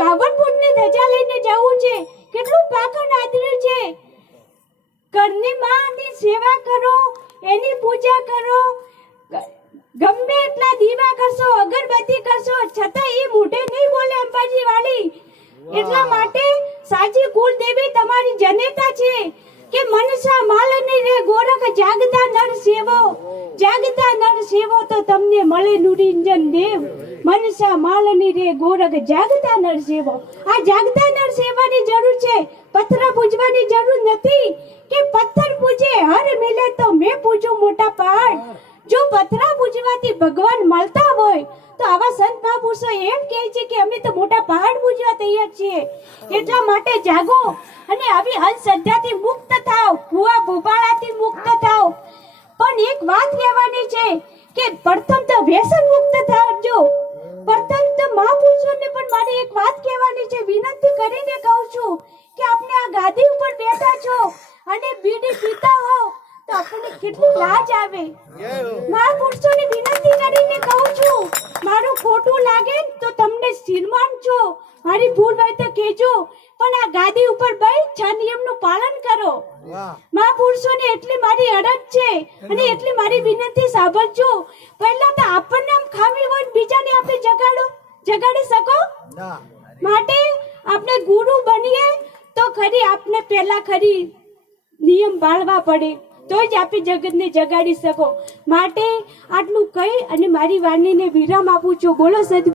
બાવનપુરની ધજા લઈને જવું છે, કેટલું પાકન આદર્યું છે. ઘરની માની સેવા કરો, એની પૂજા કરો, ગમે એટલા દીવા કરશો, અગરબત્તી કરશો, છતાં એ મોઢે નહીં બોલે અંબાજી વાળી. એટલા માટે સાચી કુલદેવી તમારી જનેતા છે કે મનસા માલની રે ગોરખ જાગતા નર સેવો, જાગતા નર સેવો તો તમને મળે નુરિંજન દેવ. મનસા માલની રે ગોરખ જાગતા નર સેવો. આ જાગતા નર સેવાની જરૂર છે, પથ્થર પૂજવાની જરૂર નથી કે પથ્થર પૂજે હર મિલે તો મેં પૂજું મોટા પહાડ. જો પથરા પૂજવાથી ભગવાન મળતા હોય તો આવા સંત મહાપુરુષો એમ કહે છે કે અમે તો મોટા પહાડ પૂજવા તૈયાર છીએ. એટલા માટે જાગો અને આવી અંધશ્રદ્ધાથી મુક્ત થાઓ, ભૂવા ભૂપાળાથી મુક્ત થાઓ. પણ એક વાત કહેવાની છે કે પ્રથમ તો વ્યસન મુક્ત થાજો. પ્રથમ તો મહાપુરુષોને પણ મારી એક વાત કહેવાની છે, વિનંતી કરીને કહું છું કે આપણે આ ગાદી ઉપર બેઠા છો અને બીડી પીતા હો તો આપણને કેટલી લાજ આવે. મહાપુરુષોને વિનંતી કરીને કહું છું, મારું ખોટું લાગે તો તમને શિરમાન છો, મારી ભૂલ હોય તો કહેજો, પણ આ ગાદી ઉપર બેસી 6 નિયમનું પાલન કરો. મહાપુરુષોને એટલી મારી અરજ છે અને એટલી મારી વિનંતી સાંભળજો. પહેલા તો આપણને આમ ખામી હોય બીજાને આપણે જગાડી શકો. માટે આપણે ગુરુ બનીએ તો ખરી આપણે પહેલા ખરી નિયમ પાળવા પડે, તો જ આપી જગતને જગાડી શકો. માટે આટલું કહી અને મારી વાણીને વિરામ આપું છું. બોલો સદ